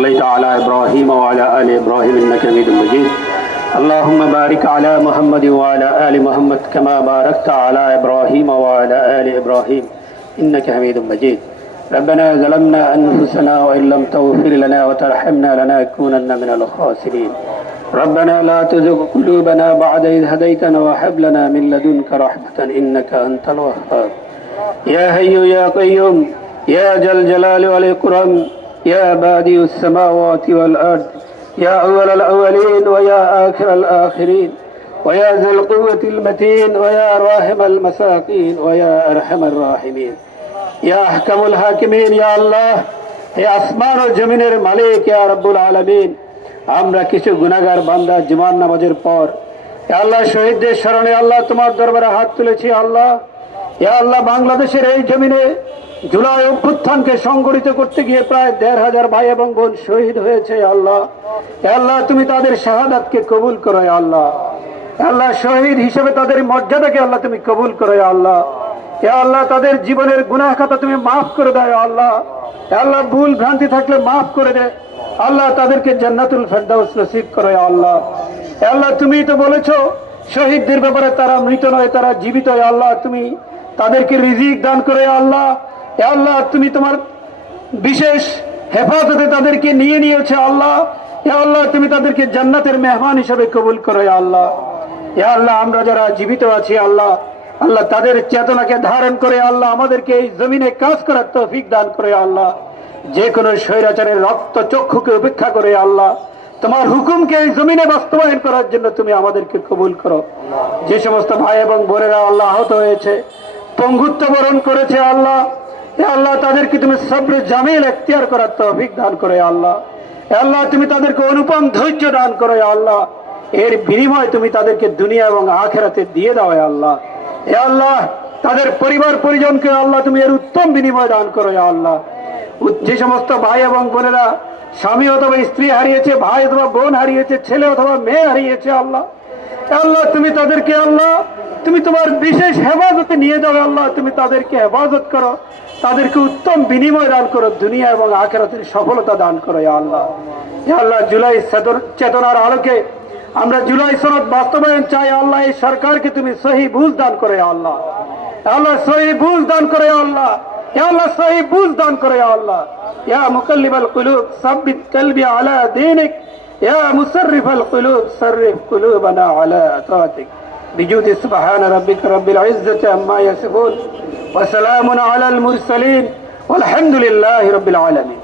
صليت على إبراهيم وعلى آل إبراهيم إنك حميد مجيد اللهم بارك على محمد وعلى آل محمد كما باركت على إبراهيم وعلى آل إبراهيم إنك حميد مجيد ربنا ظلمنا أنفسنا وإن لم تغفر لنا وترحمنا لنكونن من الخاسرين ربنا لا تزغ قلوبنا بعد إذ هديتنا وهب لنا من لدنك رحمة إنك أنت الوهاب يا حي يا قيوم يا ذا الجلال والإكرام يا بادئ السماوات والأرض يا أول الأولين ويا آخر الآخرين ويا ذا القوة المتين ويا راحم المساكين ويا أرحم الراحمين يا أحكم الحاكمين يا الله يا আসমান ও জমিনের মালিক ইয়া রব্বুল আলামিন আমরা কিছু গুনাহগার বান্দা জুমার নামাজের পর ইয়া আল্লাহ শহীদদের স্মরণে আল্লাহ তোমার দরবারে হাত তুলেছি আল্লাহ ইয়া আল্লাহ বাংলাদেশের এই জমিনে জুলাই অভ্যুত্থানকে সংগঠিত করতে গিয়ে প্রায় ১৫০০ ভাই এবং বোন শহীদ হয়েছে আল্লাহ ইয়া আল্লাহ তুমি তাদের শাহাদাতকে কবুল করো ইয়া আল্লাহ ইয়া আল্লাহ শহীদ হিসেবে তাদের মর্যাদাকে আল্লাহ তুমি কবুল করো ইয়া আল্লাহ ইয়া আল্লাহ তাদের জীবনের গুনাহ খাতা তুমি মাফ করে দাও ইয়া আল্লাহ ইয়া আল্লাহ ভুল ভ্রান্তি থাকলে মাফ করে দে আল্লাহ তাদেরকে জান্নাতুল ফেরদাউস নসিব করো ইয়া আল্লাহ ইয়া আল্লাহ তুমি তো বলেছো শহীদদের ব্যাপারে তারা মৃত নয় তারা জীবিত ইয়া আল্লাহ তুমি তাদেরকে রিজিক দান করো ইয়া আল্লাহ ইয়া আল্লাহ তুমি তোমার বিশেষ হেফাজতে তাদেরকে নিয়ে নিয়েছো আল্লাহ ইয়া আল্লাহ তুমি তাদেরকে জান্নাতের মেহমান হিসেবে কবুল করো ইয়া আল্লাহ ইয়া আল্লাহ আমরা যারা জীবিত আছি আল্লাহ আল্লাহ তাদের চেতনাকে ধারণ করে আল্লাহ আমাদেরকে এই জমিনে কাজ করার তৌফিক দান করে আল্লাহ যে কোনো স্বৈরাচারের রক্ত চক্ষুকে উপেক্ষা করে আল্লাহ তোমার হুকুমকে এই জমিনে বাস্তবায়ন করার জন্য তুমি আমাদেরকে কবুল করো যে সমস্ত ভাই এবং বোনেরা আল্লাহ আহত হয়েছে পঙ্গুত্ব বরণ করেছে আল্লাহ আল্লাহ তাদেরকে তুমি সবরে জামিল এখতিয়ার করার তৌফিক দান করে আল্লাহ আল্লাহ তুমি তাদেরকে অনুপম ধৈর্য দান করো আল্লাহ এর বিনিময়ে তুমি তাদেরকে দুনিয়া এবং আখিরাতে দিয়ে দাও আল্লাহ হে আল্লাহ তাদের পরিবার পরিজনকে আল্লাহ তুমি এর উত্তম বিনিময় দান করো আল্লাহ যে সমস্ত ভাই এবং বোনেরা স্বামী অথবা স্ত্রী হারিয়েছে ভাই অথবা বোন হারিয়েছে ছেলে অথবা মেয়ে হারিয়েছে আল্লাহ আল্লাহ তুমি তাদেরকে আল্লাহ তুমি তোমার বিশেষ হেফাজতে নিয়ে যাও আল্লাহ তুমি তাদেরকে হেফাজত করো তাদেরকে উত্তম বিনিময় দান করো দুনিয়া এবং আখিরাতের সফলতা দান করো আল্লাহ হে আল্লাহ জুলাই চেতনার আলোকে আমরা জুলাই সনদ বাস্তবায়ন চাই আল্লাহ এই সরকারকে তুমি সহি বুঝ দান করে আল্লাহ আল্লাহ সহি বুঝ দান করে আল্লাহ ইয়া আল্লাহ সহি বুঝ দান করে আল্লাহ ইয়া মুকাল্লিবাল কুলুব সাব্বিত কলবি আলা দীনিক ইয়া মুসাররিফাল কুলুব সাররিফ কুলুবানা আলা তাআতিক বিজুদি সুবহান রাব্বিকা রাব্বিল ইজ্জাতি আম্মা ইয়াসিফুন ওয়া সালামুন আলাল মুরসালিন ওয়ালহামদুলিল্লাহি রাব্বিল আলামিন